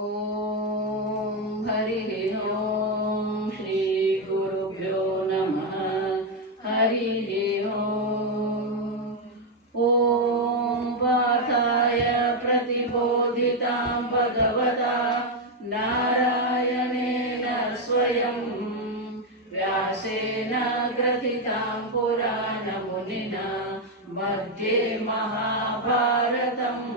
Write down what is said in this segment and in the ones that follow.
ॐ हरिः ॐ श्री गुरुभ्यो नमः। हरिः ॐ पार्थाय प्रतिबोधितां भगवता नारायणेन स्वयं व्यासेन ग्रथितां पुराणमुनिना मध्ये महाभारतम्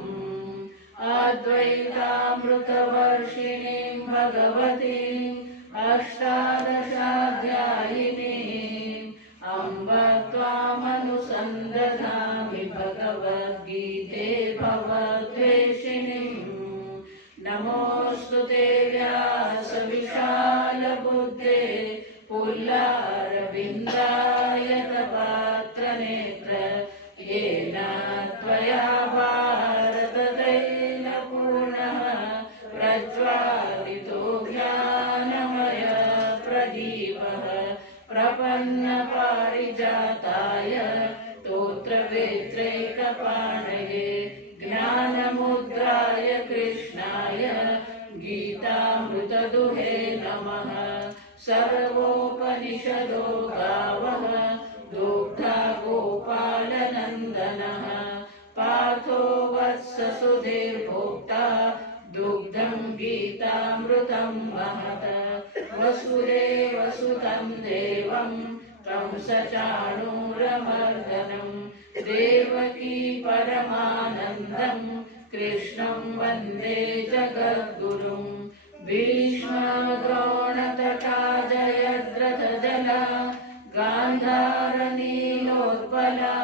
अद्वैतामृतवर्षिणीं भगवतीम् अष्टादशाध्यायिनीम् अम्ब त्वामनुसन्दधामि भगवद्गीते भवद्वेषिणीम्। नमोऽस्तु ते व्यासविशालबुद्धे पुल्लारविन्दायतपात्रनेत्र येन त्वया भारततैलपूर्णः प्रज्वालितो ज्ञानमय प्रदीपः प्रपन्नपारिजाताय स्तोत्रवेत्रैकपाणये ज्ञानमुद्राय कृष्णाय गीतामृतदुहे नमः। सर्वोपनिषदो गावः दुग्धा गोपालनन्दनः पार्थो वत्ससुधीर्भोक्ता दुग्धं गीतामृतं महत्। वसुदेवसुतं देवं कंसचाणूरमर्दनं देवकी परमानन्दं कृष्णं वन्दे जगद्गुरुं। भीष्मद्रोणतटा जयद्रथजला गान्धारनीलोत्पला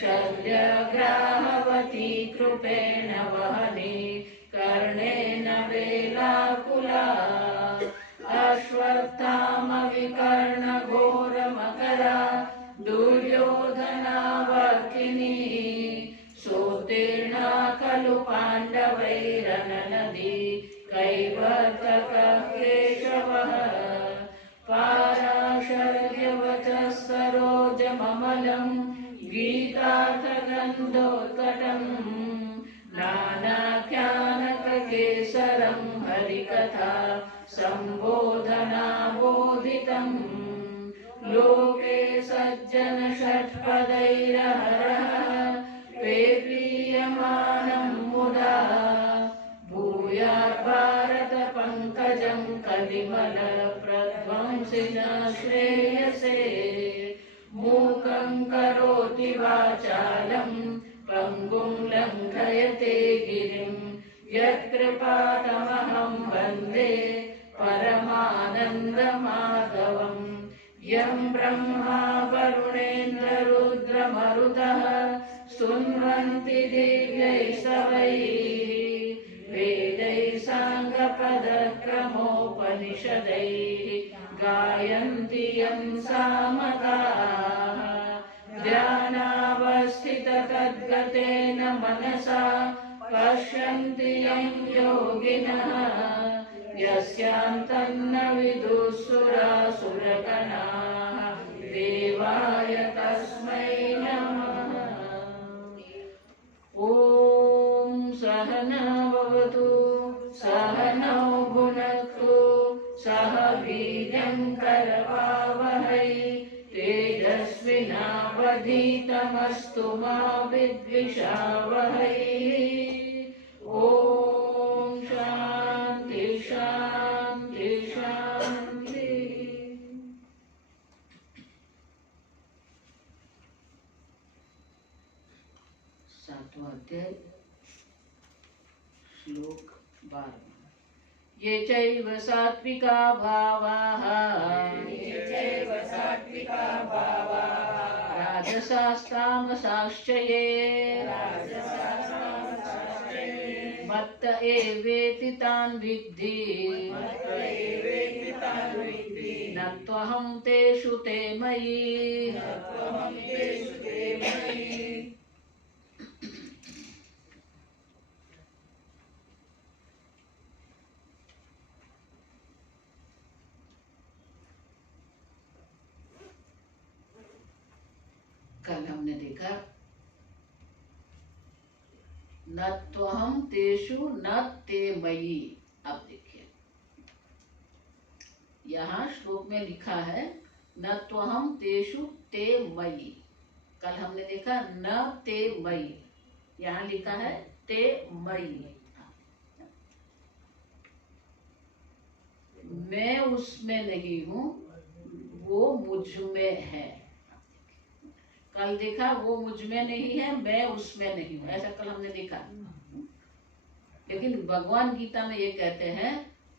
शल्यग्राहवती कृपेण वहनी कर्णेन वेलाकुला अश्वत्थामविकर्णघोरमकरा दुर्योधनावर्तिनी सोत्तीर्णा खलु पाण्डवैरननदी कैवर्तकः केशवः। पाराशर्यवचः सरोजममलं गीतार्थगन्धोत्कटम् नानाख्यानककेसरं हरिकथा सम्बोधनाबोधितम्। लोके सज्जन षट्पदैरहरः पेपीयमानं मुदा भूयात् भारत पंकजं कलिमल प्रध्वंसिन श्रेयसे। मूकं करोति वाचालं पंगुं लङ्घयते गिरिं यत्कृपातमहं वन्दे परमानन्दमाधवम्। यं ब्रह्मा वरुणेन्द्ररुद्रमरुतः स्तुन्वन्ति दिव्यैस्तवैः वेदैः साङ्गपदक्रमोपनिषदैः गायन्ति यं सामगाः। ध्यानावस्थिततद्गतेन मनसा पश्यन्ति यं योगिनः यस्यान्तन्न विदुःसुरासुरगणाः देवाय तस्मै नमः। ॐ सहना भवतु सहनौ भुनक्तु सह वीर्यं करवावहै तेजस्विनावधीतमस्तु मा विद्विषावहै। ॐ शान्ति शान्ति शान्ति। सातवां अध्याय श्लोक 12। ये चैव सात्विका भावाः राजसास्तामसाश्च ये मत्त एवेति तान् विद्धि न त्वहं तेषु ते मयि। कल हमने देखा न त्वहम तेषु न ते मयि। अब देखिए यहाँ श्लोक में लिखा है न त्वहम तेषु ते मयि। कल हमने देखा न ते मयि, यहाँ लिखा है ते मयि। मैं उसमें नहीं हूँ, वो मुझ में है। कल देखा वो मुझ में नहीं है, मैं उसमें नहीं हूँ, ऐसा कल हमने देखा। लेकिन भगवान गीता में ये कहते हैं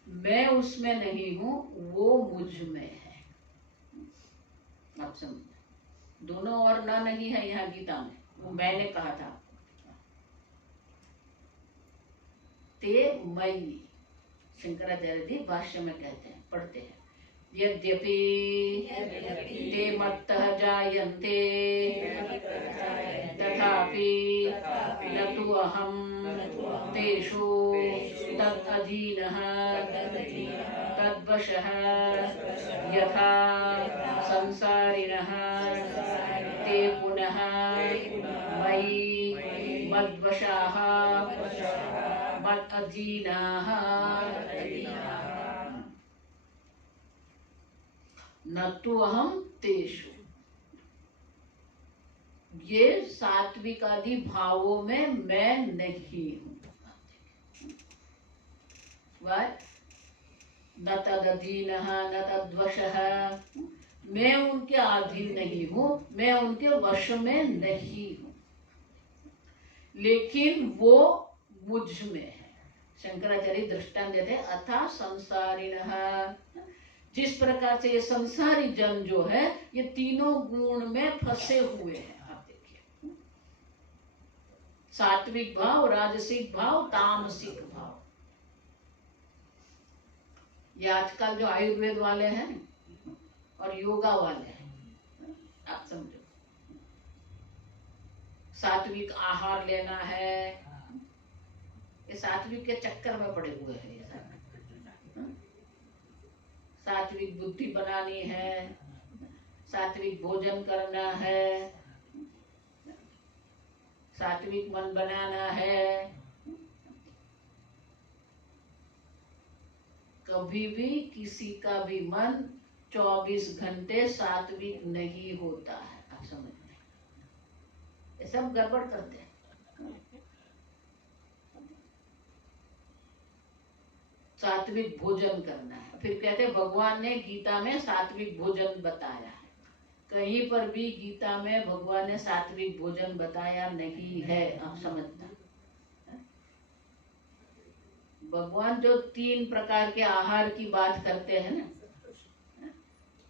मैं उसमें नहीं हूँ, वो मुझ में है। आप समझ, दोनों और ना नहीं है यहाँ गीता में, वो मैंने कहा था। ते मयि शंकराचार्य जी भाष्य में कहते हैं, पढ़ते हैं। यद्यपि ते मत्तः जायन्ते तथापि न तु अहं तेषु तदधीनः तद्वशः यथा संसारिणः ते पुनः मयि मद्वशाः मदधीनाः न तु अहम तेषु। ये सात्विक आदि भावों में मैं नहीं हूँ। न तदधीनः न तद्वशः, मैं उनके अधीन नहीं हूँ, मैं उनके वश में नहीं हूँ, लेकिन वो मुझ में है। शंकराचार्य दृष्टांत देते हैं अथा संसारिणः, जिस प्रकार से ये संसारी जन जो है ये तीनों गुण में फंसे हुए हैं। आप देखिए सात्विक भाव, राजसिक भाव, तामसिक भाव। ये आजकल जो आयुर्वेद वाले हैं और योगा वाले हैं, आप समझो सात्विक आहार लेना है, ये सात्विक के चक्कर में पड़े हुए हैं। सात्विक बुद्धि बनानी है, सात्विक भोजन करना है, सात्विक मन बनाना है। कभी भी किसी का भी मन 24 घंटे सात्विक नहीं होता है। आप समझ रहे, ये सब गड़बड़ करते हैं। सात्विक भोजन करना है, फिर कहते हैं भगवान ने गीता में सात्विक भोजन बताया है। कहीं पर भी गीता में भगवान ने सात्विक भोजन बताया नहीं है। आप समझना, भगवान जो 3 प्रकार के आहार की बात करते हैं ना,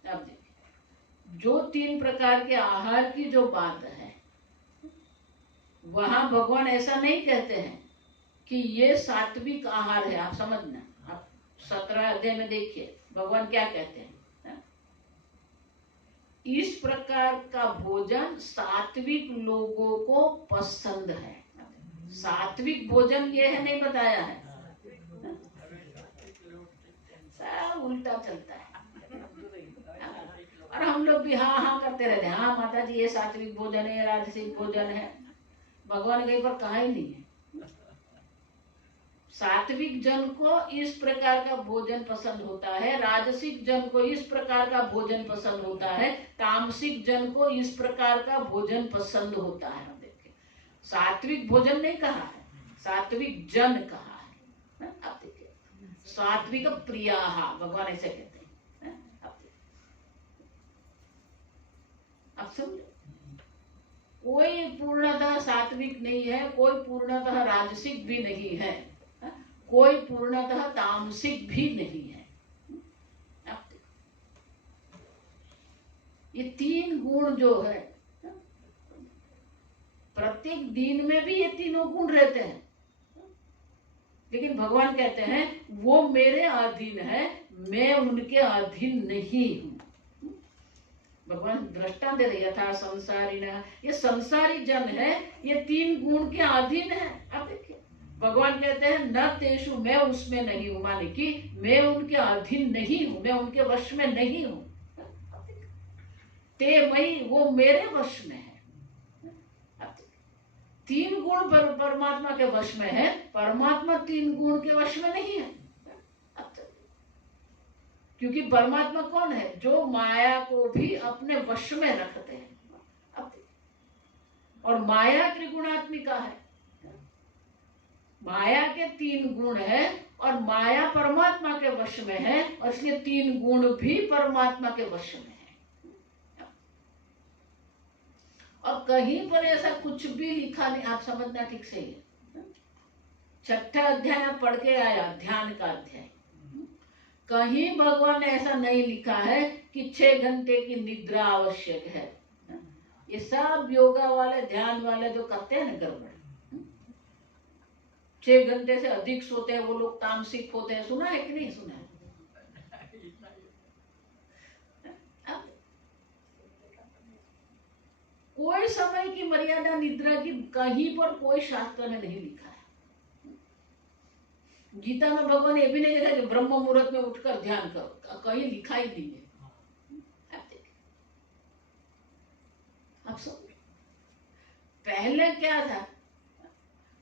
अब देखिए जो 3 प्रकार के आहार की जो बात है, वहां भगवान ऐसा नहीं कहते हैं कि ये सात्विक आहार है। आप समझना, आप 17 अध्याय में देखिए भगवान क्या कहते हैं। इस प्रकार का भोजन सात्विक लोगों को पसंद है। सात्विक भोजन ये है नहीं बताया है, सब उल्टा चलता है। और हम लोग भी हाँ हाँ करते रहते हैं, हाँ माता जी ये सात्विक भोजन है, राजसिक भोजन है। भगवान कहीं पर कहा ही नहीं है। सात्विक जन को इस प्रकार का भोजन पसंद होता है, राजसिक जन को इस प्रकार का भोजन पसंद होता है, तामसिक जन को इस प्रकार का भोजन पसंद होता है। देखिए सात्विक भोजन नहीं कहा है, सात्विक जन कहा है। आप देखिए सात्विक प्रियाः, भगवान ऐसे कहते हैं। आप समझो, कोई पूर्णतः सात्विक नहीं है, कोई पूर्णतः राजसिक भी नहीं है, कोई पूर्णतः तामसिक भी नहीं है। ये 3 गुण जो है, प्रत्येक दिन में भी ये तीनों गुण रहते हैं, लेकिन भगवान कहते हैं वो मेरे अधीन है, मैं उनके अधीन नहीं हूं। भगवान दृष्टांत दे रहे था संसारिणः, ये संसारी जन है, ये 3 गुण के अधीन है। आप देखिए भगवान कहते हैं न तेषु, मैं उसमें नहीं हूं, माने कि मैं उनके अधीन नहीं हूं, मैं उनके वश में नहीं हूं। ते मयि, वो मेरे वश में है। तीन गुण परमात्मा के वश में है, परमात्मा तीन गुण के वश में नहीं है। क्योंकि परमात्मा कौन है? जो माया को भी अपने वश में रखते हैं। और माया त्रिगुणात्मिका है, माया के तीन गुण है और माया परमात्मा के वश में है, और इसलिए तीन गुण भी परमात्मा के वश में है। और कहीं पर ऐसा कुछ भी लिखा नहीं, आप समझना ठीक से है। छठा अध्याय आप पढ़ के आया, ध्यान का अध्याय, कहीं भगवान ने ऐसा नहीं लिखा है कि 6 घंटे की निद्रा आवश्यक है। ये सब योगा वाले, ध्यान वाले जो करते हैं ना गड़बड़, 6 घंटे से अधिक सोते हैं वो लोग तामसिक होते हैं। सुना है कि नहीं सुना है? कोई समय की मर्यादा निद्रा की कहीं पर कोई शास्त्र में नहीं लिखा है। गीता में भगवान ने ये भी नहीं लिखा कि ब्रह्म मुहूर्त में उठकर ध्यान करो, कहीं लिखा ही नहीं है। आप सब पहले क्या था,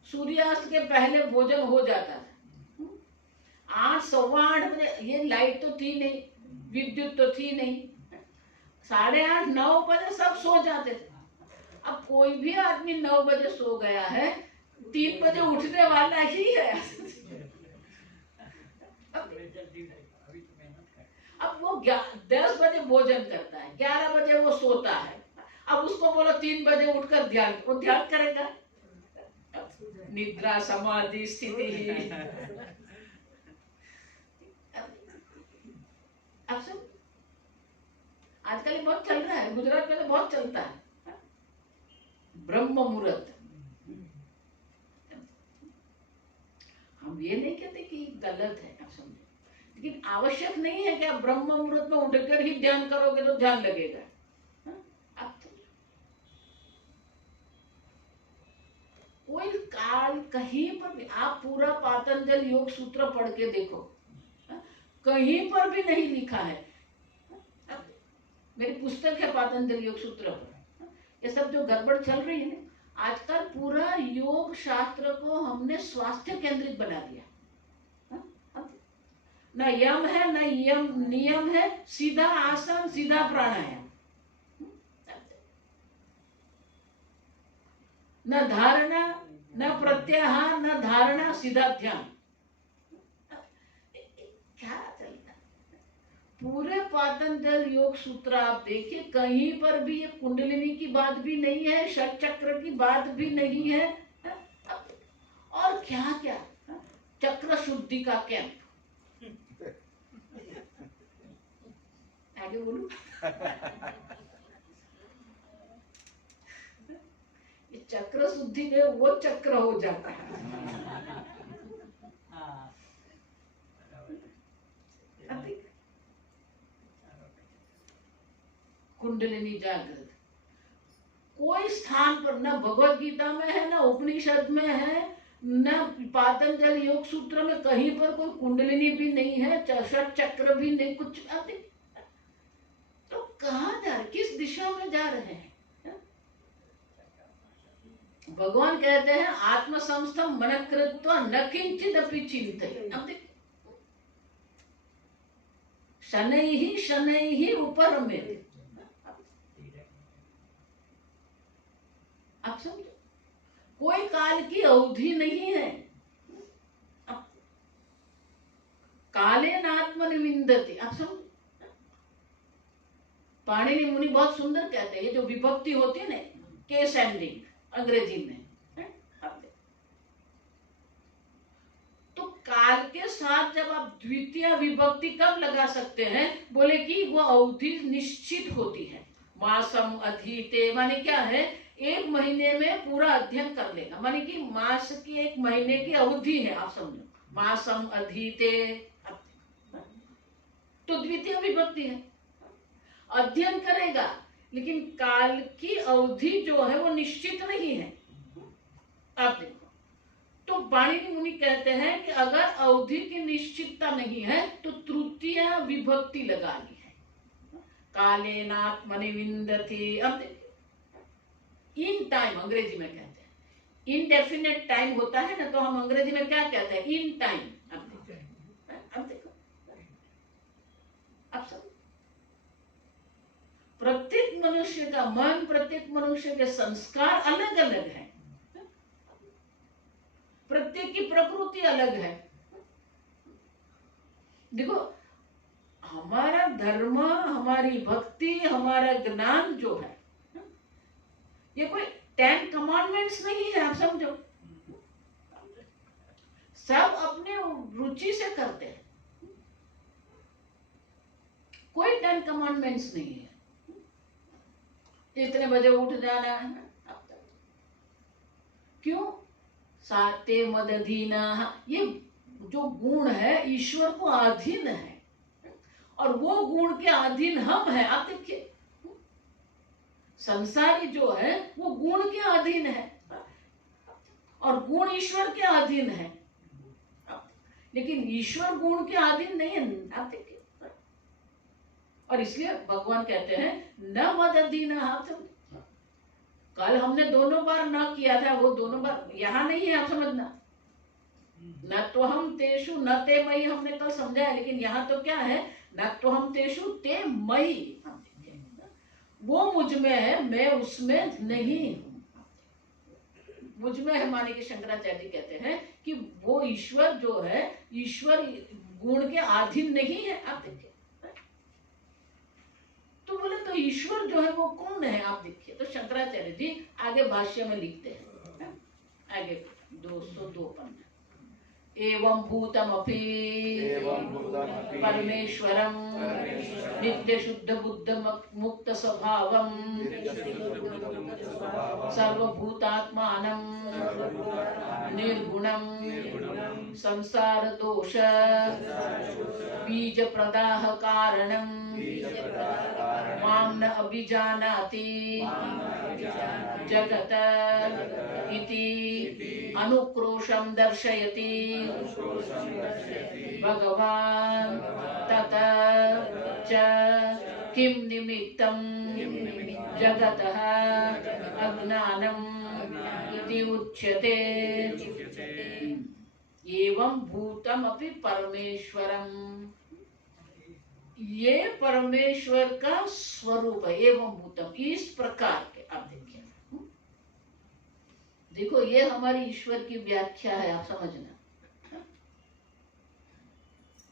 सूर्यास्त के पहले भोजन हो जाता था। 8, सवा 8 बजे, ये लाइट तो थी नहीं, विद्युत तो थी नहीं, 8:30, 9 बजे सब सो जाते थे। अब कोई भी आदमी 9 बजे सो गया है, 3 बजे उठने वाला ही है। अब वो 10 बजे भोजन करता है, 11 बजे वो सोता है। अब उसको बोलो 3 बजे उठकर ध्यान, वो ध्यान करेगा? निद्रा समाधि स्थिति ही। अब सब आजकल बहुत चल रहा है, गुजरात में तो बहुत चलता है ब्रह्म मुहूर्त। हम ये नहीं कहते कि गलत है, आप समझे, लेकिन आवश्यक नहीं है कि आप ब्रह्म मुहूर्त में उठकर ही ध्यान करोगे तो ध्यान लगेगा। कोई काल कहीं पर भी, आप पूरा पातंजल योग सूत्र पढ़ के देखो, कहीं पर भी नहीं लिखा है। मेरी पुस्तक है पातंजल योग सूत्र पर। ये सब जो गड़बड़ चल रही है ना आजकल, पूरा योग शास्त्र को हमने स्वास्थ्य केंद्रित बना दिया। न यम है, न यम नियम है, सीधा आसन, सीधा प्राणायाम, न धारणा, न प्रत्याहार, न धारणा, सीधा ध्यान। क्या चलता है? पूरे पातंजल योग सूत्र आप देखिए, कहीं पर भी ये कुंडलिनी की बात भी नहीं है, षट चक्र की बात भी नहीं है, और क्या क्या चक्र शुद्धि का कैंप। आगे बोलूं? चक्र शुद्धि में वो चक्र हो जाता है। कुंडलिनी जागृत कोई स्थान पर, न भगवत गीता में है, न उपनिषद में है, न पातंजल योग सूत्र में कहीं पर कोई कुंडलिनी भी नहीं है, षट चक्र भी नहीं, कुछ। तो कहाँ जा रहे, किस दिशा में जा रहे हैं? भगवान कहते हैं आत्म संस्थम मन कृत्वा न किंचित अपि चिंतयेत्। शनैः शनैः उपरमेत्। आप समझो, कोई काल की अवधि नहीं है। कालेन आत्मनि विन्दति। आप समझो, पाणिनि मुनि बहुत सुंदर कहते हैं, ये जो विभक्ति होती है ना, केस एंडिंग अंग्रेजी में, तो काल के साथ जब आप द्वितीय विभक्ति कब लगा सकते हैं? बोले कि वो अवधि निश्चित होती है। मासम अधीते माने क्या है? 1 महीने में पूरा अध्ययन कर लेगा, माने कि मास की 1 महीने की अवधि है। आप समझो, मासम अधीते, तो द्वितीय विभक्ति है, अध्ययन करेगा, लेकिन काल की अवधि जो है वो निश्चित नहीं है। आप देखो, तो पाणिनि मुनि कहते हैं कि अगर अवधि की निश्चितता नहीं है तो तृतीय विभक्ति लगानी है। कालेनात्मनि विन्दति। अब इन टाइम अंग्रेजी में कहते हैं, इनडेफिनेट टाइम होता है ना, तो हम अंग्रेजी में क्या कहते हैं, इन टाइम। अब देखो अब सब प्रत्येक मनुष्य का मन, प्रत्येक मनुष्य के संस्कार अलग अलग है, प्रत्येक की प्रकृति अलग है। देखो हमारा धर्म, हमारी भक्ति, हमारा ज्ञान जो है, ये कोई 10 कमांडमेंट्स नहीं है, आप समझो। सब अपने रुचि से करते हैं, कोई 10 कमांडमेंट्स नहीं है। इतने बजे उठ जाना है, क्यों? साते मदधीना, ये जो गुण है ईश्वर को अधीन है, और वो गुण के अधीन हम हैं। आप देखिए संसारी जो है वो गुण के अधीन है, और गुण ईश्वर के अधीन है, लेकिन ईश्वर गुण के अधीन नहीं है। आप देखिए, और इसलिए भगवान कहते हैं न मदधीना। आप कल हमने दोनों बार न किया था, वो दोनों बार यहाँ नहीं है, आप समझना। न तो हम तेषु न ते मई, हमने कल समझा है, लेकिन यहाँ तो क्या है, न तो हम तेषु ते मई, वो मुझ में है, मैं उसमें नहीं हूँ। मुझ में है माने कि शंकराचार्य जी कहते हैं कि वो ईश्वर जो है, ईश्वर गुण के अधीन नहीं है। आप देखिए, तो बोले तो ईश्वर जो है वो कौन है? आप देखिए, तो शंकराचार्य जी आगे भाष्य में लिखते हैं, आगे 202 पन्ना, एवं भूतमपि परमेश्वरं नित्य शुद्ध बुद्ध मुक्त स्वभावं सर्वभूतात्मानं निर्गुणं संसार दोष बीज प्रदाह कारणं मां न अभिजानाति जगत इति अनुक्रोशं दर्शयति भगवान्। तत च किं निमित्तं जगतः अज्ञानम् इति उच्यते। एवं भूतमपि परमेश्वरम्, ये परमेश्वर का स्वरूप है। एवं भूतम, इस प्रकार के। आप देखिए, देखो ये हमारी ईश्वर की व्याख्या है, आप समझना।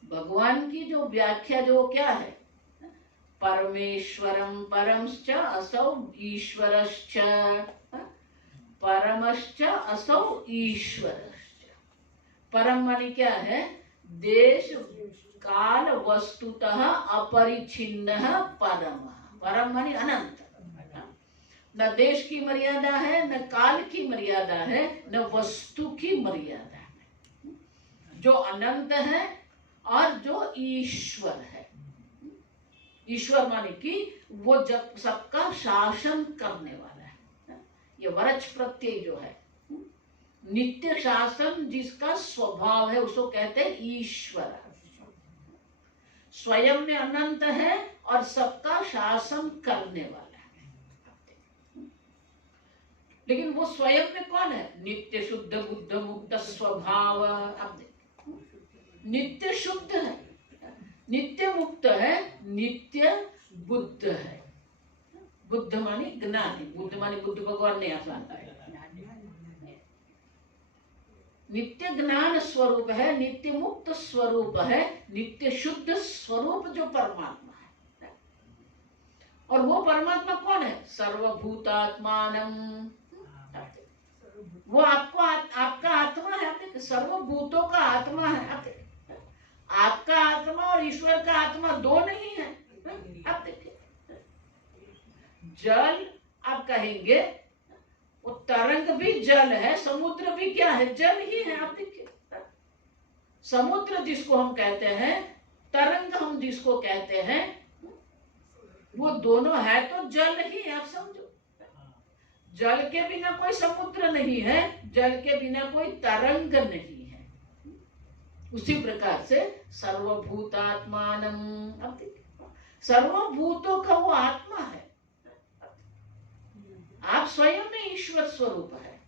भगवान की जो व्याख्या जो क्या है, परमेश्वरम परमश्च असौ ईश्वरश्च, परमश्च असौ ईश्वरश्च। परम मानी क्या है, देश काल वस्तुतः अपरिच्छिन्न परम। परम मानी अनंत, न देश की मर्यादा है, न काल की मर्यादा है, न वस्तु की मर्यादा है। जो अनंत है और जो ईश्वर है। ईश्वर माने कि वो जब सबका शासन करने वाला है। ये वरच प्रत्यय जो है, नित्य शासन जिसका स्वभाव है, उसको कहते हैं ईश्वर। स्वयं में अनंत है और सबका शासन करने वाला है। लेकिन वो स्वयं में कौन है? नित्य शुद्ध बुद्ध मुक्त स्वभाव। आप नित्य शुद्ध है, नित्य मुक्त है, नित्य बुद्ध है। बुद्ध मानी ज्ञानी, बुद्ध मानी बुद्ध भगवान ने आसान है। नित्य ज्ञान स्वरूप है, नित्य मुक्त स्वरूप है, नित्य शुद्ध स्वरूप जो परमात्मा है। और वो परमात्मा कौन है? सर्वभूतात्मानम। वो आपको आपका आत्मा है, सर्वभूतों का आत्मा है। आपका आत्मा और ईश्वर का आत्मा दो नहीं है। आप देखिए, जल आप कहेंगे वो तरंग भी जल है, समुद्र भी क्या है? जल ही है। आप देखिए, समुद्र जिसको हम कहते हैं, तरंग हम जिसको कहते हैं, वो दोनों है तो जल ही। आप समझो, जल के बिना कोई समुद्र नहीं है, जल के बिना कोई तरंग नहीं है। उसी प्रकार से सर्वभूतात्मानम, अब देखिए, सर्वभूतों का वो आत्मा है। आप स्वयं में ईश्वर स्वरूप है।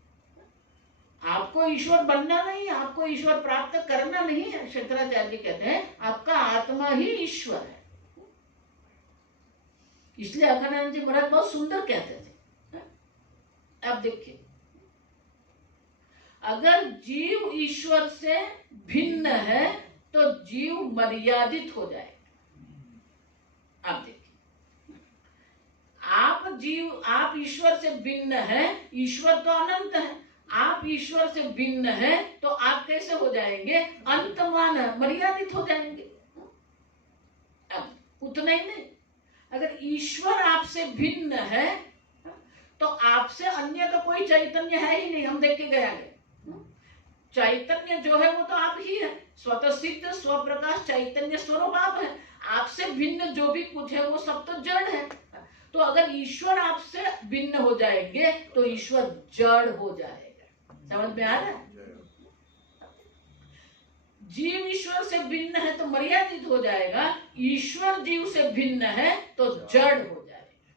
आपको ईश्वर बनना नहीं, आपको ईश्वर प्राप्त करना नहीं है। शंकराचार्य जी कहते हैं आपका आत्मा ही ईश्वर है। इसलिए अखंडानंद जी महाराज बहुत सुंदर कहते थे। अब देखिए, अगर जीव ईश्वर से भिन्न है तो जीव मर्यादित हो जाएगा। अब देखिए, आप ईश्वर से भिन्न है, ईश्वर तो अनंत है, आप ईश्वर से भिन्न है तो आप कैसे हो जाएंगे? अंतमान, मर्यादित हो जाएंगे। अब उतना ही नहीं, अगर ईश्वर आपसे भिन्न है तो आपसे अन्य तो कोई चैतन्य है ही नहीं। हम देख के गए आगे, चैतन्य जो है वो तो आप ही है, स्वतः सिद्ध स्वप्रकाश चैतन्य स्वरूप आप है। आपसे भिन्न जो भी कुछ है वो सब तो जड़ है। तो अगर ईश्वर आपसे भिन्न हो जाएंगे तो ईश्वर जड़ हो जाएगा। समझ में आ रहा है? जीव ईश्वर से भिन्न है तो मर्यादित हो जाएगा, ईश्वर जीव से भिन्न है तो जड़ हो जाएगा।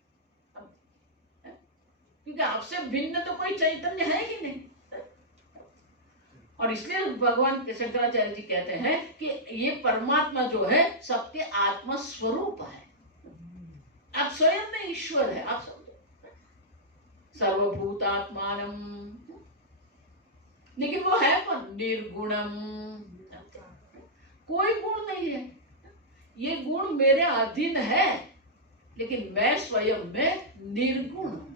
क्योंकि आपसे भिन्न तो कोई चैतन्य है ही नहीं। और इसलिए भगवान शंकराचार्य जी कहते हैं कि ये परमात्मा जो है सबके आत्मा स्वरूप है। आप स्वयं में ईश्वर है। आप समझो, सर्वभूतात्मानम, लेकिन वो है पर निर्गुणम, कोई गुण नहीं है। ये गुण मेरे अधीन है, लेकिन मैं स्वयं में निर्गुण हूं।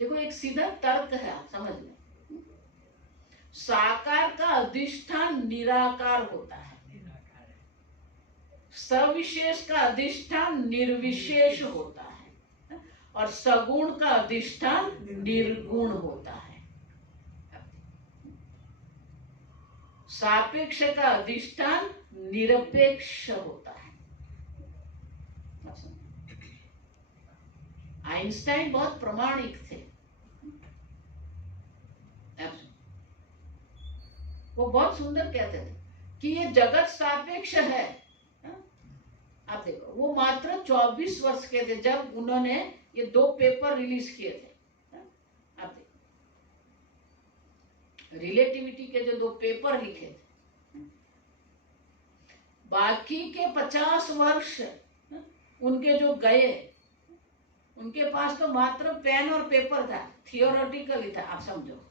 देखो, एक सीधा तर्क है, आप समझ लें। साकार का अधिष्ठान निराकार होता है, सविशेष का अधिष्ठान निर्विशेष होता है, और सगुण का अधिष्ठान निर्गुण होता है। सापेक्ष का अधिष्ठान निरपेक्ष होता है। आइंस्टाइन बहुत प्रामाणिक थे। वो बहुत सुंदर कहते थे कि ये जगत सापेक्ष है। आप देखो, वो मात्र 24 वर्ष के थे जब उन्होंने ये 2 पेपर रिलीज किए थे। आप देखो, रिलेटिविटी के जो 2 पेपर लिखे थे, बाकी के 50 वर्ष उनके जो गए, उनके पास तो मात्र पेन और पेपर था, थियोरेटिकल ही था। आप समझो,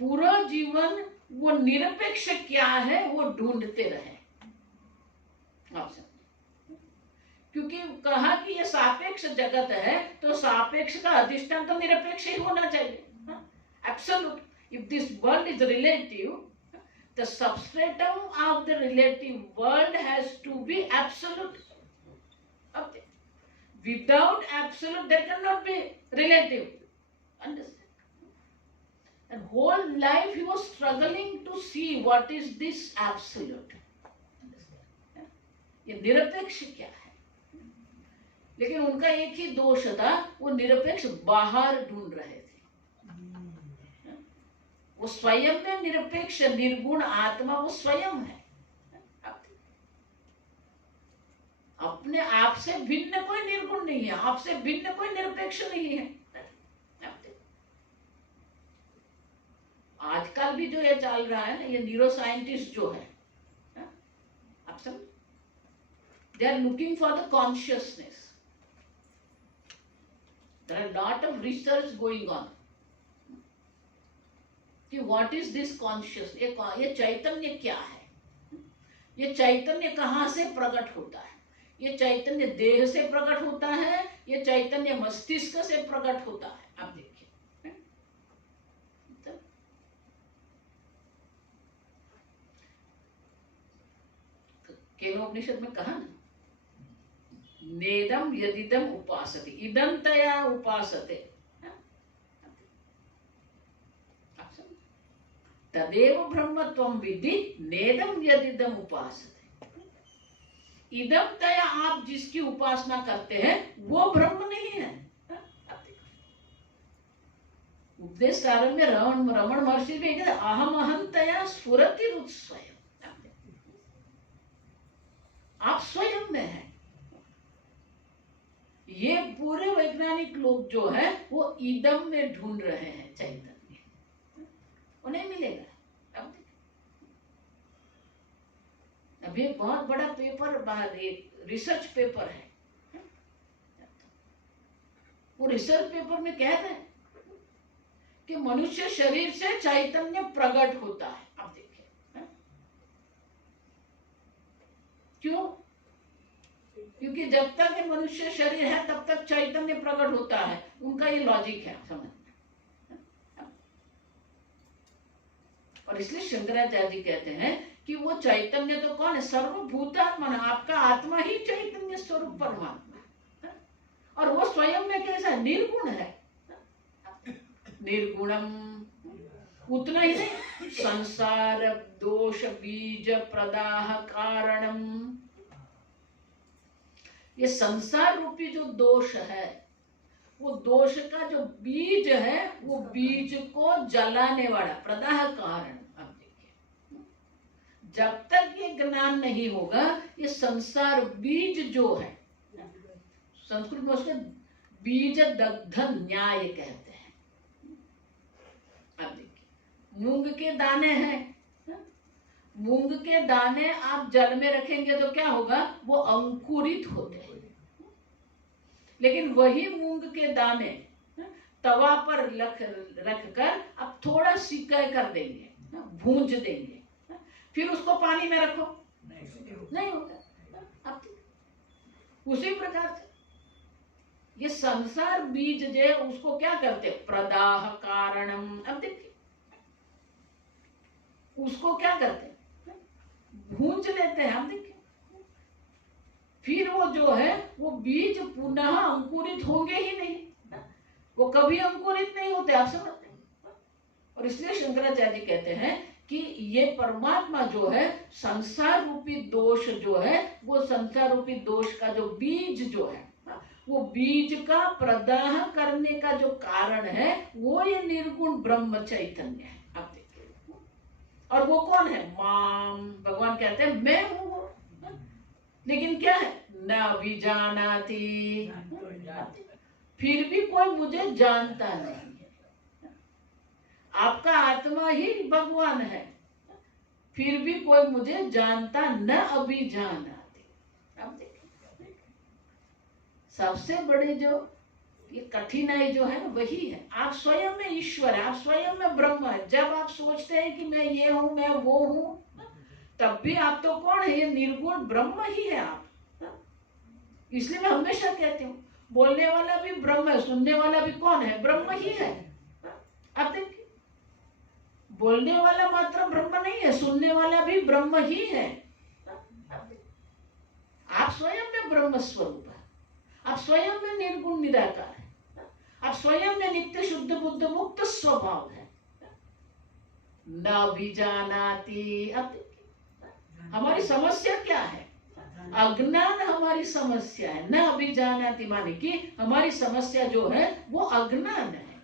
पूरा जीवन वो निरपेक्ष क्या है वो ढूंढते रहे। आप समझो, क्योंकि कहा कि ये सापेक्ष जगत है तो सापेक्ष का अधिष्ठान तो निरपेक्ष ही होना चाहिए, absolute. If this world is relative, the substratum of the relative world has to be absolute. Without absolute there can not be relative. Understand? And whole life he was struggling to see what is this absolute. ये निरपेक्ष क्या है? लेकिन उनका एक ही दोष था, वो निरपेक्ष बाहर ढूंढ रहे थे। वो स्वयं में निरपेक्ष निर्गुण आत्मा वो स्वयं है। अपने आप से भिन्न कोई निर्गुण नहीं है, आपसे भिन्न कोई निरपेक्ष नहीं है। आजकल भी जो ये चल रहा है ना, ये न्यूरो साइंटिस्ट जो है, आप समझ, they are looking for the consciousness. There are lot of research going on कि व्हाट इज दिस कॉन्शियस, ये चैतन्य क्या है, ये चैतन्य कहाँ से प्रकट होता है, ये चैतन्य देह से प्रकट होता है, ये चैतन्य मस्तिष्क से प्रकट होता है। आप देखिए, केनोपनिषद में कहा ना, नेदम यदिदम उपासते इदंतया उपासते, तदेव ब्रह्मत्वं विद्धि नेदम यदिदम उपासते। इदम तया, आप जिसकी उपासना करते हैं वो ब्रह्म नहीं है। उपदेश सार में रमण महर्षि भी कहते अहम अहम तया स्फुरति रुत्स्वयम्। आप स्वयं में हैं। ये पूरे वैज्ञानिक लोग जो है वो इदम में ढूंढ रहे हैं चैतन्य, वो नहीं मिलेगा। अब अभी एक बहुत बड़ा पेपर बाहर, एक रिसर्च पेपर है, वो रिसर्च पेपर में कह रहे हैं कि मनुष्य शरीर से चैतन्य प्रकट होता है। अब देखिए क्यों? क्योंकि जब तक ये मनुष्य शरीर है तब तक चैतन्य प्रकट होता है, उनका ये लॉजिक है, समझ। और इसलिए शंकराचार्य जी कहते हैं कि वो चैतन्य तो कौन है? सर्वभूतात्मा, आपका आत्मा ही चैतन्य स्वरूप परमात्मा है। और वो स्वयं में कैसा? निर्गुण है, निर्गुणम। उतना ही नहीं, संसार दोष बीज प्रदाह कारणम, ये संसार रूपी जो दोष है, वो दोष का जो बीज है, वो बीज को जलाने वाला प्रदाह कारण। अब देखिए, जब तक ये ज्ञान नहीं होगा, ये संसार बीज जो है, संस्कृत में उसके बीज दग्ध न्याय कहते हैं। अब देखिए, मूंग के दाने हैं, मूंग के दाने आप जल में रखेंगे तो क्या होगा? वो अंकुरित होते हैं। लेकिन वही मूंग के दाने तवा पर रख कर आप थोड़ा सिकाई कर देंगे, भूंज देंगे, फिर उसको पानी में रखो, नहीं होगा। अब उसी प्रकार से ये संसार बीज जो उसको क्या करते? प्रदाह कारणम। अब देखिए, उसको क्या करते? भूंज लेते हैं। हम देखिए, फिर वो जो है वो बीज पुनः अंकुरित होंगे ही नहीं, वो कभी अंकुरित नहीं होते, आप समझते हैं। और इसलिए शंकराचार्य जी कहते हैं कि ये परमात्मा जो है, संसार रूपी दोष जो है, वो संसार रूपी दोष का जो बीज जो है, वो बीज का प्रदाह करने का जो कारण है, वो ये निर्गुण ब्रह्म चैतन्य है। आप देखिए, और वो कौन है? माम, भगवान कहते हैं मैं हूं वो। लेकिन क्या है? न अभिजानाति, फिर भी कोई मुझे जानता नहीं। आपका आत्मा ही भगवान है, फिर भी कोई मुझे जानता न अभिजानाति। अब देखिए, सबसे बड़ी जो ये कठिनाई जो है ना, वही है। आप स्वयं में ईश्वर है, आप स्वयं में ब्रह्म है। जब आप सोचते हैं कि मैं ये हूं, मैं वो हूं, तब भी आप तो कौन है? ये निर्गुण ब्रह्म ही है आप। इसलिए मैं हमेशा कहती हूँ, बोलने वाला भी ब्रह्म है, सुनने वाला भी कौन है? ब्रह्म ही है। अब देखिए, बोलने वाला मात्र ब्रह्म नहीं है, सुनने वाला भी ब्रह्म ही है। आप स्वयं में ब्रह्म स्वरूप है, आप स्वयं में निर्गुण निराकार है, आप स्वयं में नित्य शुद्ध बुद्ध मुक्त स्वभाव है। न भी जानाती। अब हमारी समस्या क्या है? अज्ञान हमारी समस्या है। न अभिजानाति माने कि हमारी समस्या जो है वो अज्ञान है।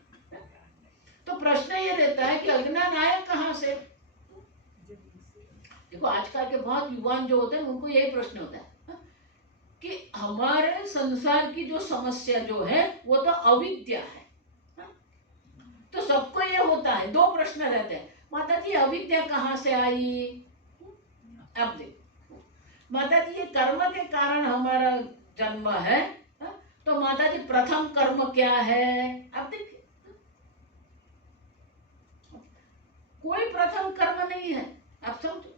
तो प्रश्न ये रहता है कि अज्ञान आया कहां से? देखो, आजकल के बहुत युवान जो होते हैं उनको यही प्रश्न होता है कि हमारे संसार की जो समस्या जो है वो तो अविद्या है। तो सबको ये होता है, दो प्रश्न रहते हैं, माता जी अविद्या कहां से आई? अब देखो, माता जी ये कर्म के कारण हमारा जन्म है, तो माता जी प्रथम कर्म क्या है? अब देखिए, कोई प्रथम कर्म नहीं है। अब समझो,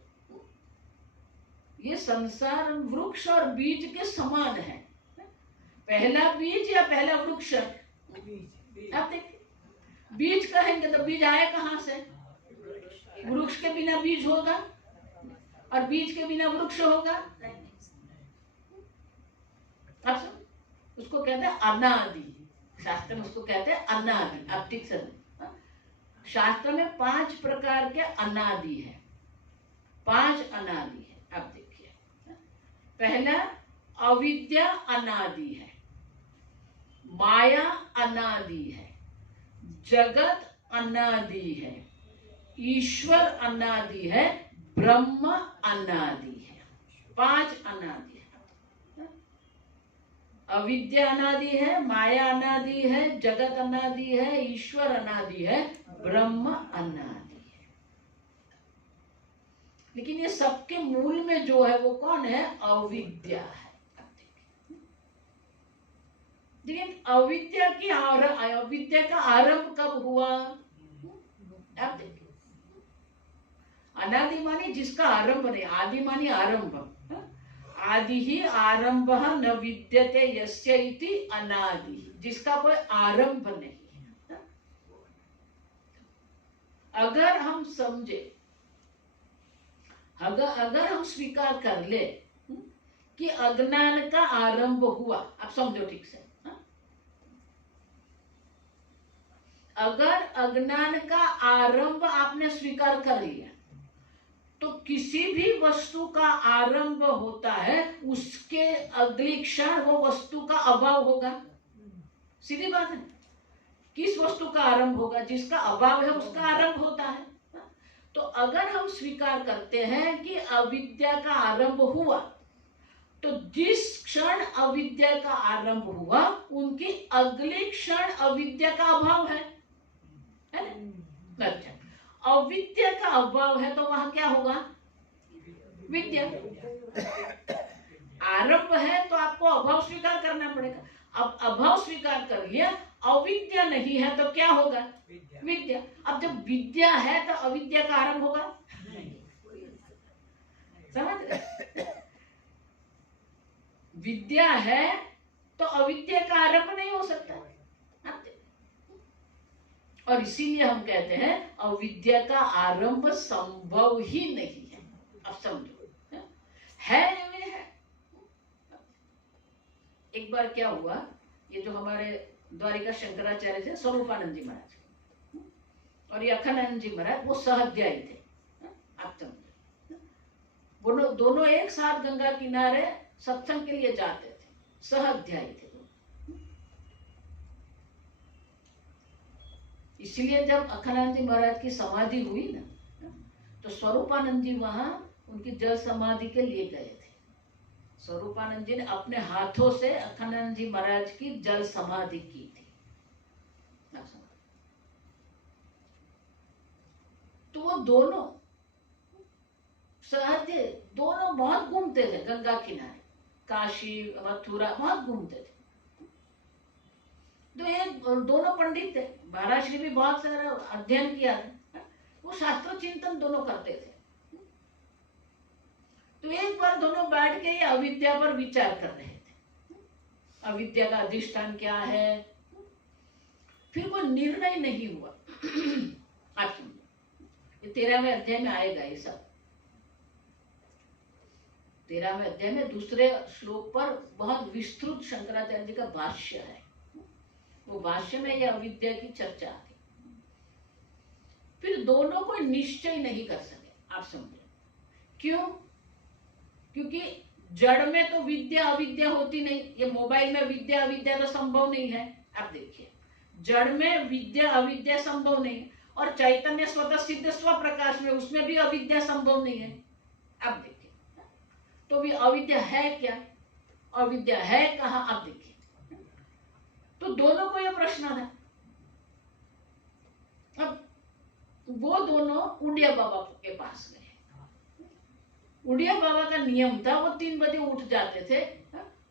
ये संसार वृक्ष और बीज के समान है। पहला बीज या पहला वृक्ष? अब देखिए, बीज कहेंगे तो बीज आया कहां से? वृक्ष के बिना बीज होगा और बीज के बिना वृक्ष होगा? अच्छा, उसको कहते हैं अनादि। शास्त्र में उसको कहते हैं अनादि। अब ठीक से, शास्त्र में 5 प्रकार के अनादि है, 5 अनादि है। अब देखिए, पहला अविद्या अनादि है, माया अनादि है, जगत अनादि है, ईश्वर अनादि है, ब्रह्म अनादि है। 5 अनादि है। अविद्या अनादि है, माया अनादि है, जगत अनादि है, ईश्वर अनादि है, ब्रह्म अनादि है। लेकिन ये सबके मूल में जो है वो कौन है? अविद्या है। लेकिन अविद्या का आरंभ कब हुआ? आप देखिए, अनादि मानी जिसका आरंभ नहीं, आदि मानी आरंभ। आदि ही आरंभ न विद्यते यस्य इति अनादि, जिसका कोई आरंभ नहीं है। अगर हम समझे, अगर हम स्वीकार कर ले कि अज्ञान का आरंभ हुआ, आप समझो ठीक से, अगर अज्ञान का आरंभ आपने स्वीकार कर लिया तो किसी भी वस्तु का आरंभ होता है, उसके अगली क्षण वो वस्तु का अभाव होगा। सीधी बात है। किस वस्तु का आरंभ होगा? जिसका अभाव है उसका आरंभ होता है। तो अगर हम स्वीकार करते हैं कि अविद्या का आरंभ हुआ, तो जिस क्षण अविद्या का आरंभ हुआ उनकी अगली क्षण अविद्या का अभाव है ना? अच्छा, अविद्या का अभाव है तो वहां क्या होगा? विद्या। आरंभ है तो आपको अभाव स्वीकार करना पड़ेगा। अब अभाव स्वीकार कर लिया, अविद्या नहीं है तो क्या होगा? विद्या। अब जब विद्या है तो अविद्या का आरंभ होगा? समझ रहे? विद्या है तो अविद्या का आरंभ नहीं हो सकता। और इसीलिए हम कहते हैं अविद्या का आरंभ संभव ही नहीं है। अब समझो, है वे है। एक बार क्या हुआ, ये जो हमारे द्वारिका शंकराचार्य थे, स्वरूपानंद जी महाराज, और ये अखंडानंद जी महाराज, वो सहअध्यायी थे। आप समझो, वो दोनों एक साथ गंगा किनारे सत्संग के लिए जाते थे, सहअध्यायी थे। इसलिए जब अखंडानंद जी महाराज की समाधि हुई ना, तो स्वरूपानंद जी वहां उनकी जल समाधि के लिए गए थे। स्वरूपानंद जी ने अपने हाथों से अखंडानंद जी महाराज की जल समाधि की थी। तो वो दोनों सहजे, दोनों बहुत घूमते थे गंगा किनारे, काशी मथुरा बहुत घूमते थे। तो एक दोनों पंडित थे, महाराज श्री भी बहुत सारा अध्ययन किया था, वो शास्त्र चिंतन दोनों करते थे। तो एक बार दोनों बैठ के ये अविद्या पर विचार कर रहे थे, अविद्या का अधिष्ठान क्या है। फिर कोई निर्णय नहीं हुआ। आप समझो, ये 13वें अध्याय में आएगा ये सब। 13वें अध्याय में दूसरे श्लोक पर बहुत विस्तृत शंकराचार्य जी का भाष्य है। वो भाष्य में यह अविद्या की चर्चा आती। फिर दोनों को निश्चय नहीं कर सके। आप समझे क्यों? क्योंकि जड़ में तो विद्या अविद्या होती नहीं। ये मोबाइल में विद्या अविद्या तो संभव नहीं है। आप देखिए, जड़ में विद्या अविद्या संभव नहीं, और चैतन्य स्वतः सिद्ध स्व प्रकाश में, उसमें भी अविद्या संभव नहीं है। आप देखिए, तो भी अविद्या है क्या? अविद्या है कहाँ? आप देखिए, तो दोनों को यह प्रश्न है। अब वो दोनों उड़िया बाबा के पास गए। उड़िया बाबा का नियम था, वो 3 बजे उठ जाते थे,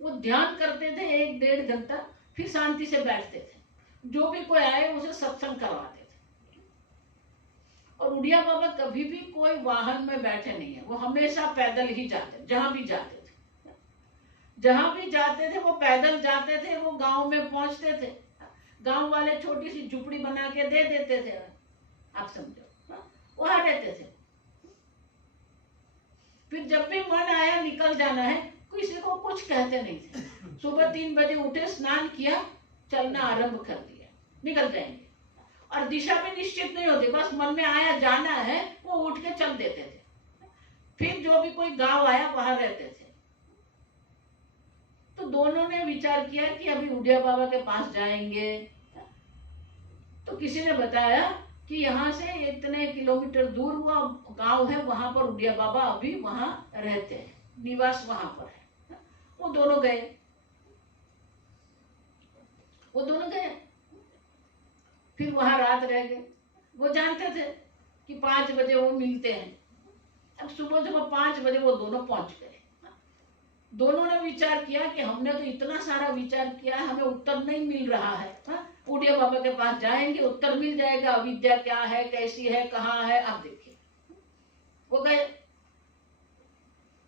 वो ध्यान करते थे 1-1.5 घंटा, फिर शांति से बैठते थे। जो भी कोई आए उसे सत्संग करवाते थे। और उड़िया बाबा कभी भी कोई वाहन में बैठे नहीं है, वो हमेशा पैदल ही जाते, जहां भी जाते थे। जहां भी जाते थे वो पैदल जाते थे। वो गांव में पहुंचते थे, गांव वाले छोटी सी झुपड़ी बना के दे देते थे। आप समझो, वहां रहते थे। फिर जब भी मन आया निकल जाना है, किसी को कुछ कहते नहीं थे। सुबह 3 बजे उठे, स्नान किया, चलना आरंभ कर दिया, निकल जाएंगे। और दिशा भी निश्चित नहीं होती, बस मन में आया जाना है, वो उठ के चल देते थे। फिर जो भी कोई गांव आया वहां रहते थे। तो दोनों ने विचार किया कि अभी उड़िया बाबा के पास जाएंगे। तो किसी ने बताया कि यहाँ से इतने किलोमीटर दूर हुआ गांव है, वहां पर उड़िया बाबा अभी वहां रहते हैं, निवास वहां पर है। वो दोनों गए। फिर वहां रात रह गए। वो जानते थे कि 5 बजे वो मिलते हैं। अब सुबह सुबह 5 बजे वो दोनों पहुंच गए। दोनों ने विचार किया कि हमने तो इतना सारा विचार किया, हमें उत्तर नहीं मिल रहा है। उड़िया बाबा के पास जाएंगे, उत्तर मिल जाएगा, अविद्या क्या है, कैसी है, कहाँ है। अब देखिए वो गए,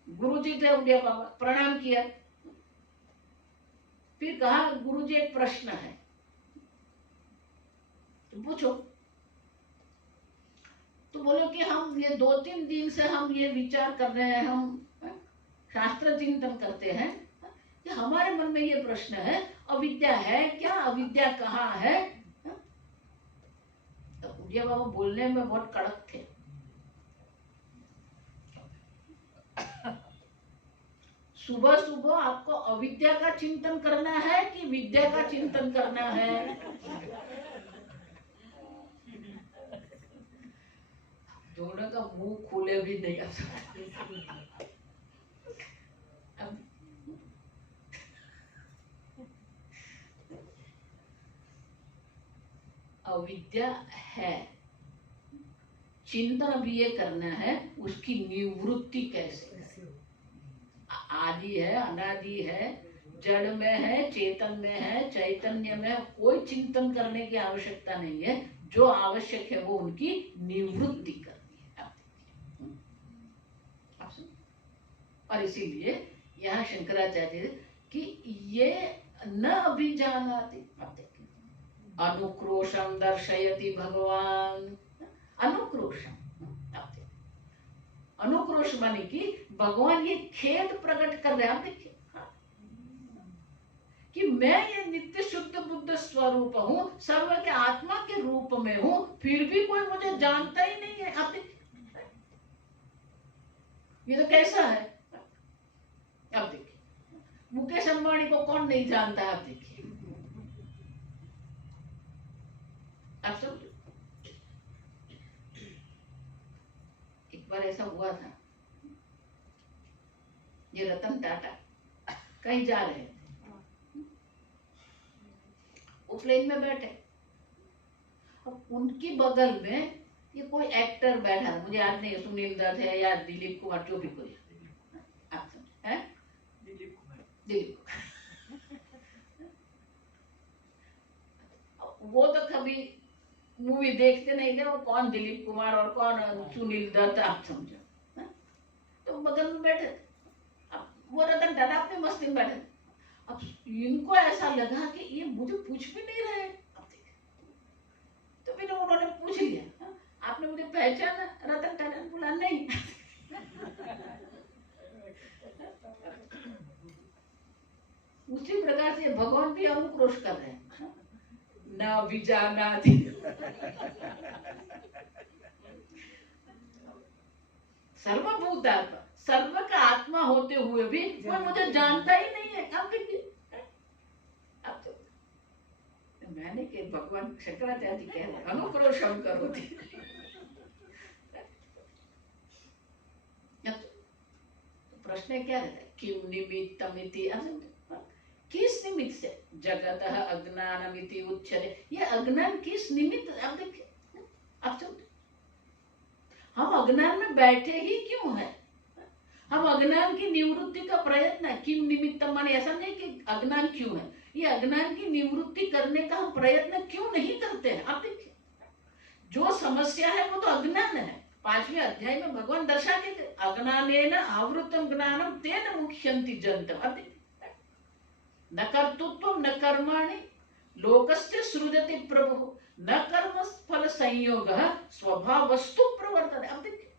गुरुजी थे उड़िया बाबा, प्रणाम किया। फिर कहा गुरुजी एक प्रश्न है, तो पूछो। तो बोलो कि हम ये 2-3 दिन से हम ये विचार कर रहे हैं, हम शास्त्र चिंतन करते हैं कि हमारे मन में ये प्रश्न है, अविद्या है क्या, अविद्या कहाँ है। तो उड़िया बाबा बोलने में बहुत कड़क थे। सुबह सुबह आपको अविद्या का चिंतन करना है कि विद्या का चिंतन करना है। दोनों का मुंह खुले भी नहीं आ सकता। अविद्या है, चिंतन भी ये करना है उसकी निवृत्ति कैसे। आदि है, अनादि है, जड़ में है, चेतन में है, चैतन्य में, कोई चिंतन करने की आवश्यकता नहीं है। जो आवश्यक है वो उनकी निवृत्ति करनी है। और इसीलिए यहाँ शंकराचार्य कि ये न अभिजानाति, अनुक्रोशम दर्शयति भगवान। अनुक्रोशम, अनुक्रोश माने कि भगवान ये खेद प्रकट कर रहे हैं। आप देखिए कि मैं ये नित्य शुद्ध बुद्ध स्वरूप हूँ, सर्व के आत्मा के रूप में हूँ, फिर भी कोई मुझे जानता ही नहीं है। आप देखिए ये तो कैसा है। अब देखिए मुकेश अंबानी को कौन नहीं जानता है। आप देखिए, आप सब एक बार ऐसा हुआ था, ये रतन टाटा कहीं जा रहे थे, वो प्लेन में बैठे, अब उनकी बगल में ये कोई एक्टर बैठा, मुझे याद नहीं सुनील दत्त है या दिलीप कुमार, जो भी कोई है, दिलीप कुमार। वो तो कभी मूवी देखते नहीं थे, वो कौन दिलीप कुमार और कौन सुनील दत्त, आप समझो। तो बगल में बैठे, अब वो रतन टाटा अपने मस्ती में बैठे। अब इनको ऐसा लगा कि ये मुझे पूछ भी नहीं रहे। तो फिर उन्होंने पूछ लिया, आपने मुझे पहचाना? रतन टाटा ने बोला नहीं। उसी प्रकार से भगवान भी अनुक्रोश कर रहे हैं, न विजानाति। सर्वभूतात्मा, सर्व का आत्मा होते हुए भी कोई मुझे जानता ही नहीं है। अब देखिए, अब तो मैंने कि भगवान शंकराचार्य कह रहे अनुक्रोशम करोति। प्रश्न क्या रहता है, किम निमित्तमिति, किस निमित्त से जगतः अज्ञानमिति उच्यते। ये अज्ञान किस निमित्त, अब देखिए, अब तो हम अज्ञान में बैठे ही क्यों है। हम अज्ञान की निवृत्ति का प्रयत्न है। किम निमित्तम माने ऐसा नहीं कि अज्ञान क्यों है, ये अज्ञान की निवृत्ति करने का हम प्रयत्न क्यों नहीं करते हैं। आप देखिए, जो समस्या है वो तो अज्ञान है। 5वें अध्याय में भगवान दर्शा के अज्ञानेन आवृतम ज्ञानम तेन मुह्यन्ति जन्तु। अब देखिए, न कर्तृत्व न कर्माणि लोकस्य सृजति प्रभु, न कर्म फल संयोग स्वभाव वस्तु प्रवर्तते। अब देखिए,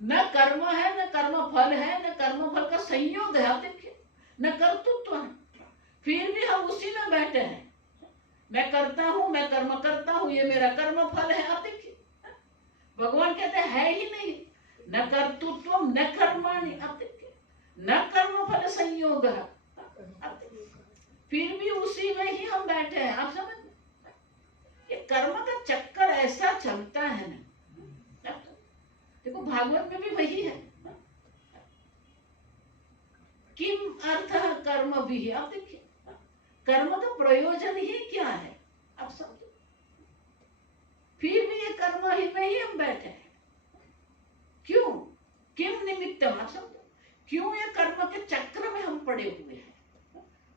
न कर्म है, न कर्म फल है, न कर्म फल का संयोग है। अब देखिए, न कर्तृत्व है, फिर भी हम उसी में बैठे हैं। मैं करता हूं, मैं कर्म करता हूं, ये मेरा कर्म फल है। अब देखिए, भगवान कहते है ही नहीं, न कर्तृत्व न कर्माणि। अब देखिए, न कर्म फल संयोग, फिर भी उसी में ही हम बैठे हैं। आप समझ, ये कर्म का चक्कर ऐसा चलता है ना। देखो भागवत में भी वही है, किम अर्थ कर्म भी है। अब देखिए, कर्म का प्रयोजन ही क्या है। अब समझो,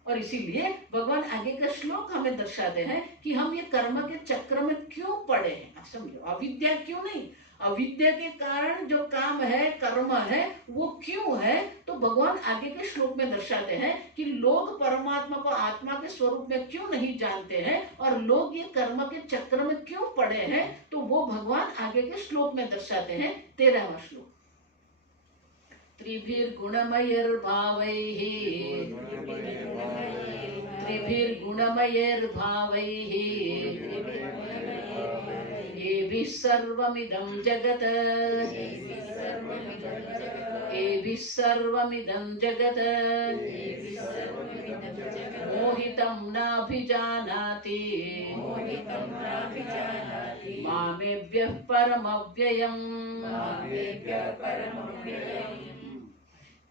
और इसीलिए भगवान आगे का श्लोक हमें दर्शाते हैं कि हम ये कर्म के चक्र में क्यों पड़े हैं। आप समझो, अविद्या क्यों नहीं, अविद्या के कारण जो काम है, कर्म है, वो क्यों है। तो भगवान आगे के श्लोक में दर्शाते हैं कि लोग परमात्मा को आत्मा के स्वरूप में क्यों नहीं जानते हैं और लोग ये कर्म के चक्र में क्यों पड़े हैं। तो वो भगवान आगे के श्लोक में दर्शाते हैं। 13वां श्लोक, त्रिभिर्गुणमयैर्भावैः त्रिभिर्गुणमयैर्भावैः येभिः सर्वमिदं जगत् येभिः सर्वमिदं जगत् मोहितं नाभिजानाति मामेभ्यः परमव्ययम्।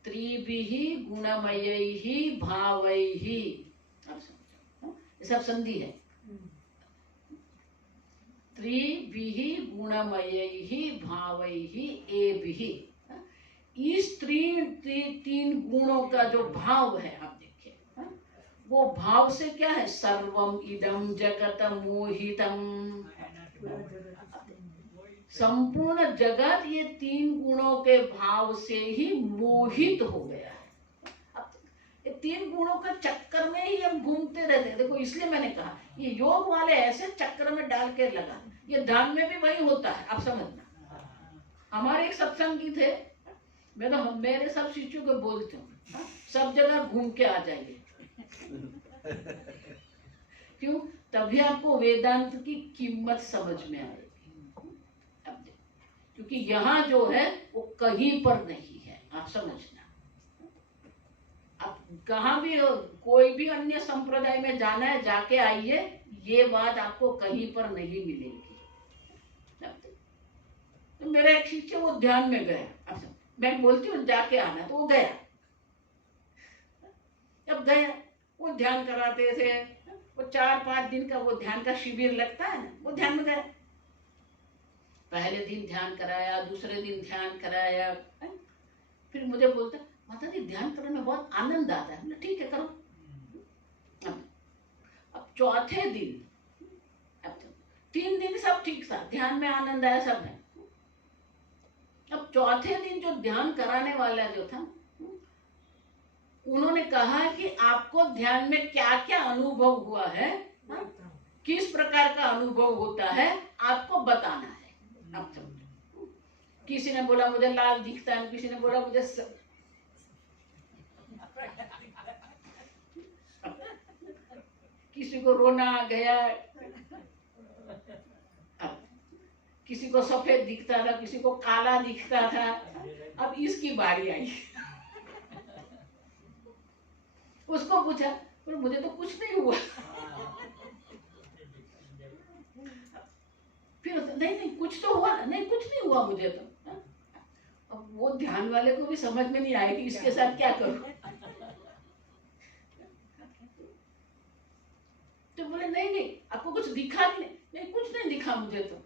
त्रिभिः गुणमयैः भावैः, ये सब संधि है। त्रिभिः गुणमयैः भावैः एभिः, इस तीन गुणों का जो भाव है, आप देखिए, वो भाव से क्या है, सर्वम इदम जगत मोहितम, संपूर्ण जगत ये तीन गुणों के भाव से ही मोहित हो गया है। अब ये तीन गुणों के चक्कर में ही हम घूमते रहते हैं। देखो, इसलिए मैंने कहा ये योग वाले ऐसे चक्कर में डाल के लगा, ये ध्यान में भी वही होता है, आप समझना। हमारे एक सत्संगी थे, मैं तो मेरे सब शिष्यों को बोलती हूँ, सब जगह घूम के आ जाइए। क्यों? तभी आपको वेदांत की कीमत समझ में आएगी। क्योंकि यहाँ जो है वो कहीं पर नहीं है, आप समझना। आप कहाँ भी हो, कोई भी अन्य संप्रदाय में जाना है, जाके आइए, ये बात आपको कहीं पर नहीं मिलेगी। तो मेरा एक शिष्य वो ध्यान में गया, मैं बोलती हूँ जाके आना, तो वो गया। अब गया, वो ध्यान कराते थे, वो 4-5 दिन का वो ध्यान का शिविर लगता है ना, वो ध्यान में गया। पहले दिन ध्यान कराया, दूसरे दिन ध्यान कराया, फिर मुझे बोलता, माता जी ध्यान करने में बहुत आनंद आता है। ठीक है, करो। अब चौथे दिन, अब 3 दिन सब ठीक था, ध्यान में आनंद आया, सब है। अब चौथे दिन जो ध्यान कराने वाला जो था, उन्होंने कहा कि आपको ध्यान में क्या क्या अनुभव हुआ है, किस प्रकार का अनुभव होता है, आपको बताना है। आप समझो, किसी ने बोला मुझे लाल दिखता है, किसी ने बोला मुझे किसी को रोना आ गया, किसी को सफेद दिखता था, किसी को काला दिखता था। अब इसकी बारी आई। उसको पूछा, पर मुझे तो कुछ नहीं हुआ। फिर नहीं कुछ तो हुआ ना, नहीं कुछ नहीं हुआ मुझे तो। अब वो ध्यान वाले को भी समझ में नहीं आया कि इसके साथ क्या करूं। तो बोले नहीं आपको कुछ दिखा नहीं, कुछ नहीं दिखा मुझे तो।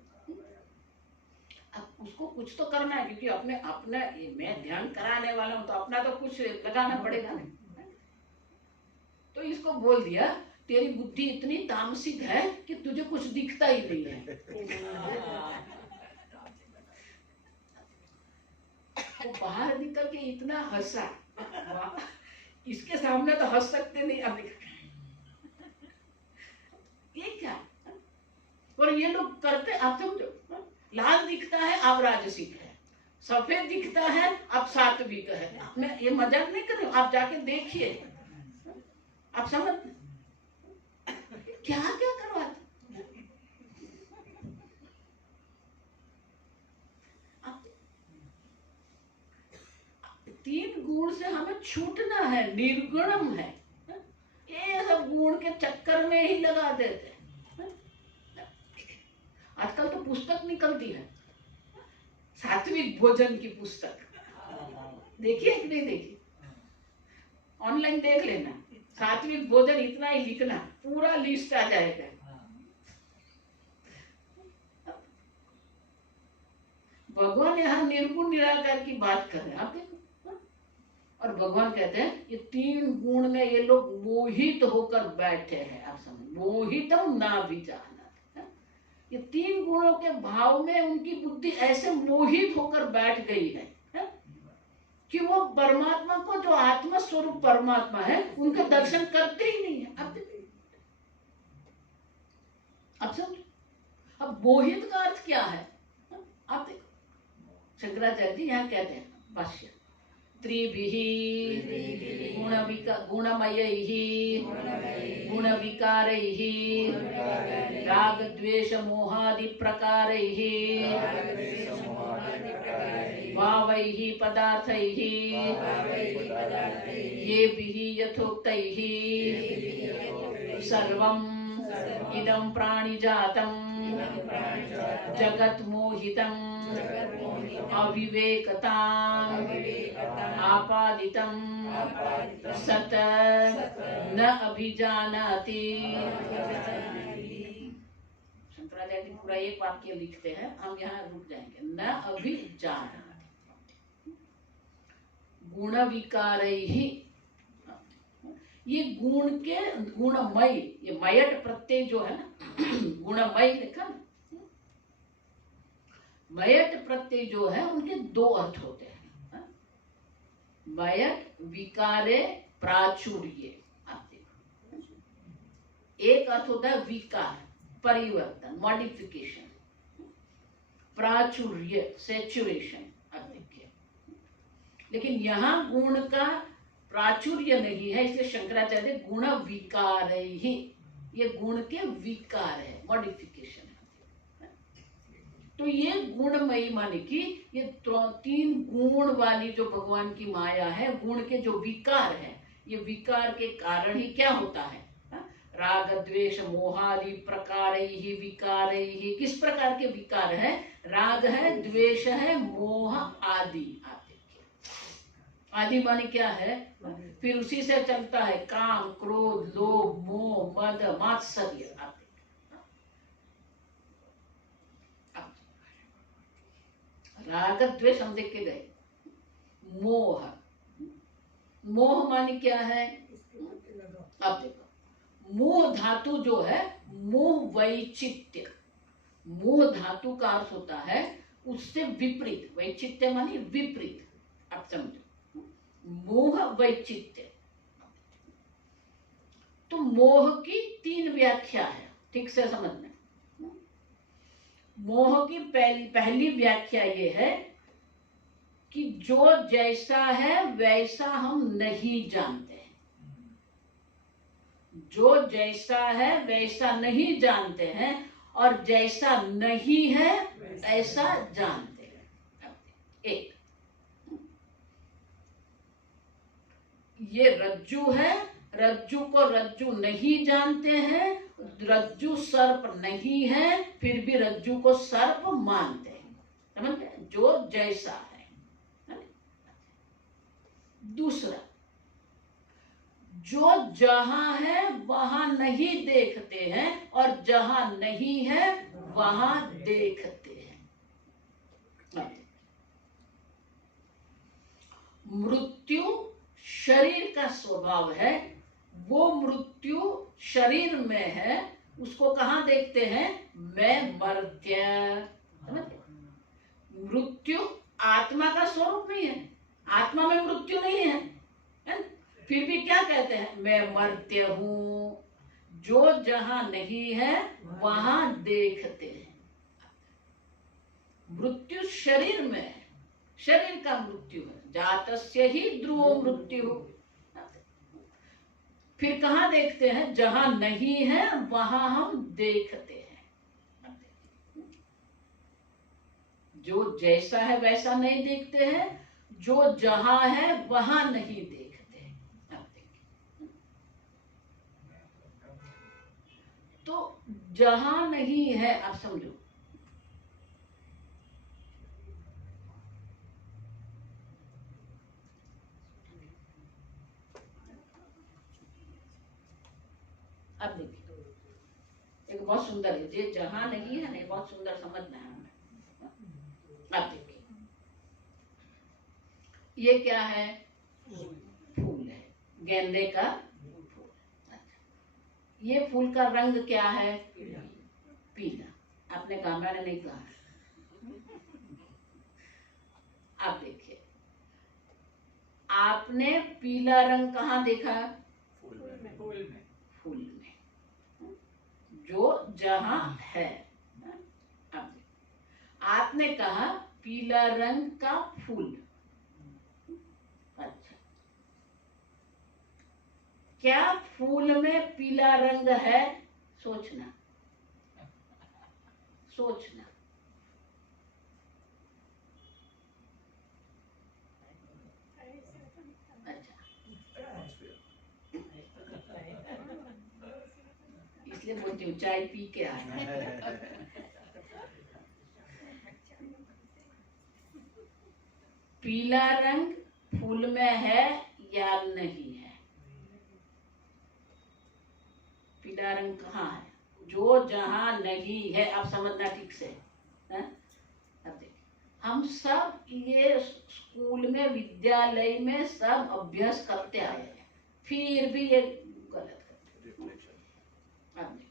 अब उसको कुछ तो करना है, क्योंकि अपना मैं ध्यान कराने वाला हूं, तो अपना तो कुछ लगाना पड़ेगा ना। तो इसको बोल दिया, तेरी बुद्धि इतनी तामसिक है कि तुझे कुछ दिखता ही नहीं है। वो बाहर निकल के इतना हंसा, इसके सामने तो हंस सकते नहीं। अब ये क्या, और ये लोग करते, आप समझो, लाल दिखता है आप राजसिक है, सफेद दिखता है आप सात्विक है। मैं ये मजाक नहीं कर रही हूँ, आप जाके देखिए, आप समझ क्या क्या करवाते। 3 गुण से हमें छूटना है, निर्गुणम है। ये सब गुण के चक्कर में ही लगा देते हैं। आजकल तो पुस्तक निकलती है, सात्विक भोजन की पुस्तक, देखिए कि नहीं देखिए, ऑनलाइन देख लेना, सात्विक भोजन इतना ही लिखना, पूरा लिस्ट आ जाएगा। भगवान यहाँ निर्गुण निराकार की बात कर रहे हैं, आप देखो। और भगवान कहते हैं ये 3 गुण में ये लोग मोहित होकर बैठे हैं। आप समझ, मोहितम ना भी जानत, ये 3 गुणों के भाव में उनकी बुद्धि ऐसे मोहित होकर बैठ गई है कि वो परमात्मा को, जो आत्मा स्वरूप परमात्मा है, उनके दर्शन करते ही नहीं है। अब समझो, अब मोहित का अर्थ क्या है? आप देखो, शंकराचार्य जी यहाँ कहते हैं भाष्य, त्रिभिः गुणमयैः गुणविकारैः रागद्वेष मोहादि प्रकारैः भावैः पदार्थैः येभिः यथोक्तैः सर्वम् इदं प्राणिजातं जगत् मोहितम् अविवेकताम् आपादितं सत न अभिजानाति। शंकराचार्य जी पूरा एक वाक्य लिखते हैं, हम यहाँ रुक जाएंगे। न अभिजानाति गुण विकारैः, ये गुण के गुणमय, ये मयट प्रत्यय जो है ना गुणमय लिखा ना, मयट प्रत्यय जो है उनके 2 अर्थ होते हैं, मयट विकारे प्राचुर्य। आप देखो, एक अर्थ होता है विकार, परिवर्तन, मॉडिफिकेशन, प्राचुर्य सेचुरेशन। आप देखिए, लेकिन यहाँ गुण का प्राचुर्य नहीं है, इसलिए शंकराचार्य गुण विकार ही, ये गुण के विकार है, मॉडिफिकेशन है। तो ये गुणमयी माने कि ये 3 गुण वाली जो भगवान की माया है, गुण के जो विकार है, ये विकार के कारण ही क्या होता है? राग द्वेष मोहादि प्रकारैहि विकारैहि। किस प्रकार के विकार है? राग है, द्वेष है, मोह आदि। आदि माने क्या है? फिर उसी से चलता है काम, क्रोध, लोभ, मोह, मद, मात्सर्य। राग द्वेष हम देख के गए। मोह, मोह माने क्या है? अब देखो, मोह धातु जो है, मोह वैचित्य, मोह धातु का अर्थ होता है उससे विपरीत, वैचित्य माने विपरीत। आप समझो, मोह वैचित्य। तो मोह की 3 व्याख्या है, ठीक से समझना। मोह की पहली व्याख्या ये है कि जो जैसा है वैसा हम नहीं जानते हैं, जो जैसा है वैसा नहीं जानते हैं, और जैसा नहीं है ऐसा जानते हैं। एक ये रज्जु है, रज्जु को रज्जु नहीं जानते हैं, रज्जु सर्प नहीं है, फिर भी रज्जु को सर्प मानते हैं। समझ गए? जो जैसा है। दूसरा, जो जहां है वहां नहीं देखते हैं, और जहां नहीं है वहां देखते हैं। मृत्यु शरीर का स्वभाव है, वो मृत्यु शरीर में है, उसको कहां देखते हैं? मैं मर्त्य। मृत्यु आत्मा का स्वरूप नहीं है, आत्मा में मृत्यु नहीं है, फिर भी क्या कहते हैं? मैं मर्त्य हूं। जो जहां नहीं है वहां देखते हैं। मृत्यु शरीर में है, शरीर का मृत्यु है। जातस्य ही ध्रुवो मृत्यु। फिर कहां देखते हैं? जहां नहीं है वहां हम देखते हैं। जो जैसा है वैसा नहीं देखते हैं, जो जहां है वहां नहीं देखते। तो जहां नहीं है, आप समझो, अब देखिए, एक बहुत सुंदर है, ये जहां नहीं है ना, बहुत सुंदर समझना है हमें। अब देखिए, ये क्या है? गेंदे का फूल। ये फूल का रंग क्या है? पीला। आपने कहा, मैंने नहीं कहा। आप देखिए, आपने पीला रंग कहाँ देखा? फूल में। फूल में, जो जहां है। अब आपने कहा पीला रंग का फूल। अच्छा, क्या फूल में पीला रंग है? सोचना, सोचना। अच्छा, इसलिए बोलती हूँ चाय पी के आना। पीला रंग फूल में है या नहीं है? पीला रंग कहाँ है? जो जहां नहीं है। आप समझना ठीक से। है? अब देखिए, हम सब ये स्कूल में, विद्यालय में सब अभ्यास करते आए हैं, फिर भी ये गलत करते हैं। अब देखिए,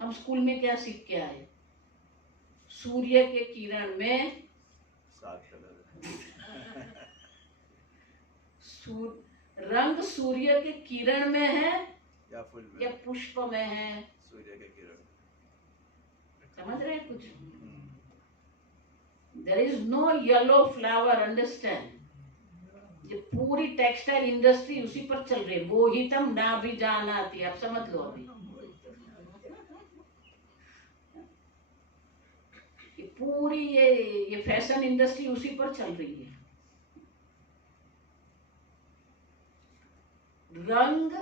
हम स्कूल में क्या सीख के आए? सूर्य के किरण में 7 कलर रंग सूर्य के किरण में है या फूल में या पुष्प में है? सूर्य के किरण। समझ रहे हैं कुछ? There is no yellow flower, understand? ये पूरी टेक्सटाइल इंडस्ट्री उसी पर चल रही है। वो ही तम ना भी जानाती। आप समझ लो अभी। ये पूरी ये फैशन इंडस्ट्री उसी पर चल रही है। रंग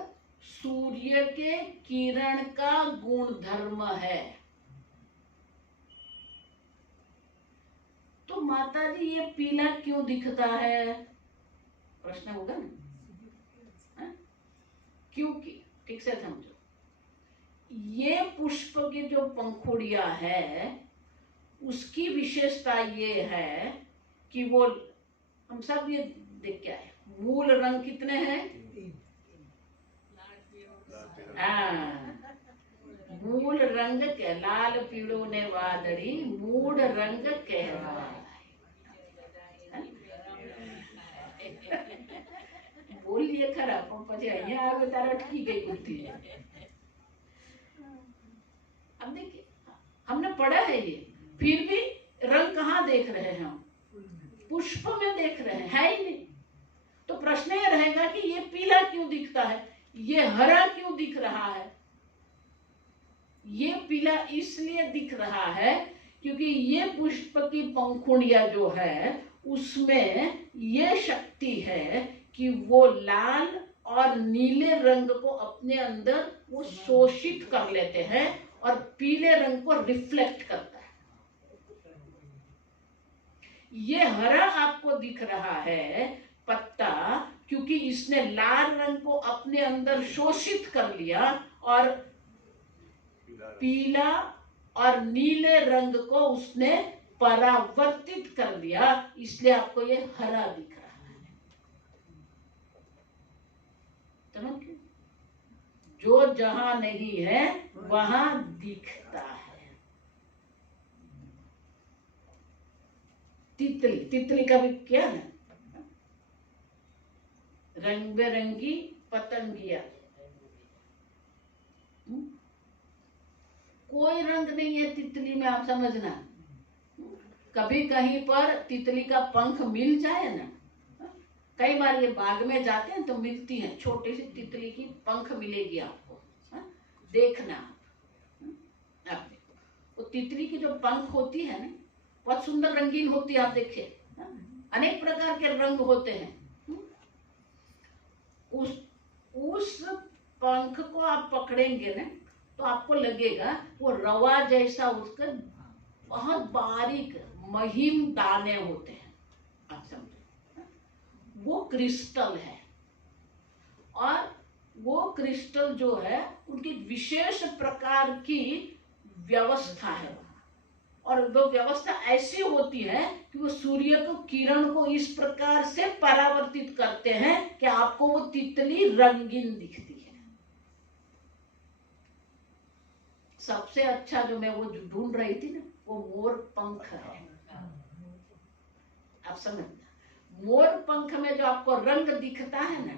सूर्य के किरण का गुणधर्म है। तो माता जी, ये पीला क्यों दिखता है? प्रश्न होगा ना? क्योंकि, ठीक से समझो, ये पुष्प की जो पंखुड़िया है, उसकी विशेषता ये है कि वो, हम सब ये देख के आए, मूल रंग कितने हैं? मूल रंग के लाल पीड़ो ने वादड़ी, मूल रंग कहवाय। बोलिए खरा, પછી અહીંયા આવે તારે અટકી गई बुद्धि। अब देखिए, हमने पढ़ा है ये, फिर भी रंग कहाँ देख रहे हैं हम? पुष्प में देख रहे हैं, है ही नहीं। तो प्रश्न ये रहेगा कि ये पीला क्यों दिखता है, ये हरा क्यों दिख रहा है? ये पीला इसलिए दिख रहा है क्योंकि ये पुष्प की पंखुड़िया जो है, उसमें ये शक्ति है कि वो लाल और नीले रंग को अपने अंदर वो शोषित कर लेते हैं और पीले रंग को रिफ्लेक्ट करता है। ये हरा आपको दिख रहा है पत्ता, क्योंकि इसने लाल रंग को अपने अंदर शोषित कर लिया और पीला और नीले रंग को उसने परावर्तित कर दिया, इसलिए आपको ये हरा दिख रहा है। समझ गए? जो जहां नहीं है वहां दिखता है। तितली, तितली का भी क्या है? रंग बिरंगी पतंगिया। कोई रंग नहीं है तितली में, आप समझना। कभी कहीं पर तितली का पंख मिल जाए ना, कई बार ये बाग में जाते हैं तो मिलती है, छोटी सी तितली की पंख मिलेगी आपको, देखना आप देखो, वो तितली की जो पंख होती है ना, बहुत सुंदर रंगीन होती है। आप देखिए, अनेक प्रकार के रंग होते हैं। उस पंख को आप पकड़ेंगे ना, तो आपको लगेगा वो रवा जैसा, उसका बहुत बारीक महीन दाने होते हैं। आप समझो, वो क्रिस्टल है, और वो क्रिस्टल जो है उनकी विशेष प्रकार की व्यवस्था है, और वो व्यवस्था ऐसी होती है कि वो सूर्य को किरण को इस प्रकार से परावर्तित करते हैं कि आपको वो तितली रंगीन दिखती है। सबसे अच्छा जो मैं वो ढूंढ रही थी ना, वो मोर पंख है। आप समझना, मोर पंख में जो आपको रंग दिखता है ना,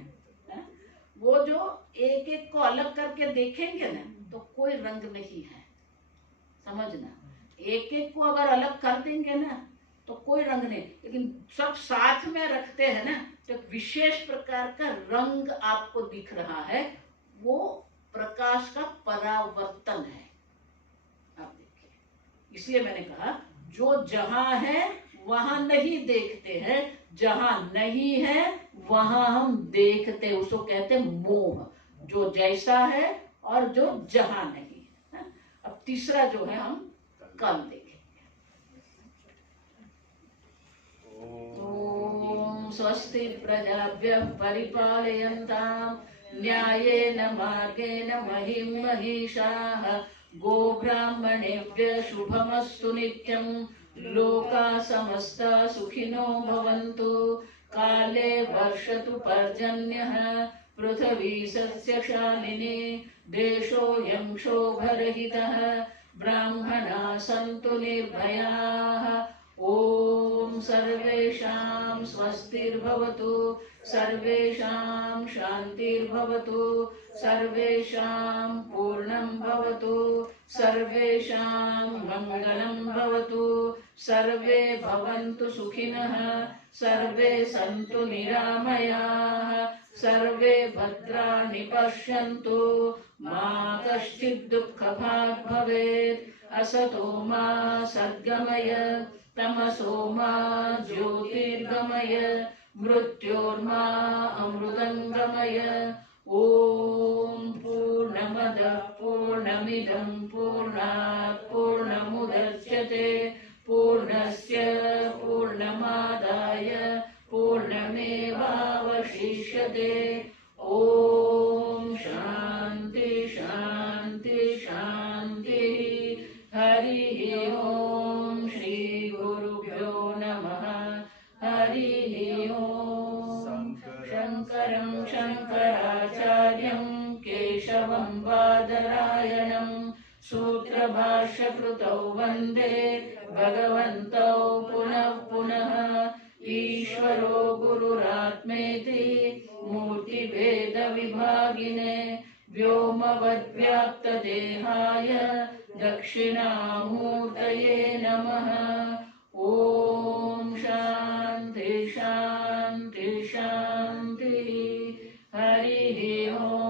वो जो एक एक को अलग करके देखेंगे ना तो कोई रंग नहीं है। समझना, एक एक को अगर अलग कर देंगे ना तो कोई रंग नहीं, लेकिन सब साथ में रखते हैं ना तो विशेष प्रकार का रंग आपको दिख रहा है। वो प्रकाश का परावर्तन है। आप देखिए, इसलिए मैंने कहा जो जहां है वहां नहीं देखते हैं, जहां नहीं है वहां हम देखते हैं। उसको कहते हैं मोह, जो जैसा है और जो जहां नहीं है। अब तीसरा जो है हम कल देखेंगे। ओम स्वस्ति प्रजाभ्यः परिपालयन्तां न्यायेन मार्गेण महीं महिषाः गोब्राह्मणेभ्यः शुभमस्तु नित्यं लोकाः समस्ताः सुखिनो भवन्तु काले वर्षतु पर्जन्यः पृथिवी सस्यशालिनी देशोऽयं क्षोभरहितः ब्राह्मणाः सन्तु निर्भयाः ओम सर्वेषां स्वस्तिर्भवतु सर्वेषां शान्तिर्भवतु सर्वेषां पूर्णं भवतु सर्वेषां मङ्गलं भवतु सर्वे भवन्तु सुखिनः सर्वे सन्तु निरामयाः सर्वे भद्राणि पश्यन्तु मा कश्चित् दुःखभाग् भवेत् असतो मा सद्गमय तमसो मा ज्योतिर्गमय मृत्योर्मा अमृतंगमय। ओम पूर्णमदः पूर्णमिदं पूर्णात् पूर्णमुदच्यते पूर्णस्य पूर्णमादाय पूर्णमेवावशिष्यते। ओम शांति शांति शांति। हरि ओम श्री गुरुभ्यो नमः। हरि ओम। शंकरं शंकराचार्यं केशवं बादरायणं सूत्रभाष्यकृतौ वन्दे भगवन्तौ पुनः पुनः। ईश्वरो गुरुरात्मेति मूर्तिभेदविभागिने व्योमवद्व्याप्तदेहाय दक्षिणामूर्तये नमः। ओम शांति शांति शांति। हरि ओम।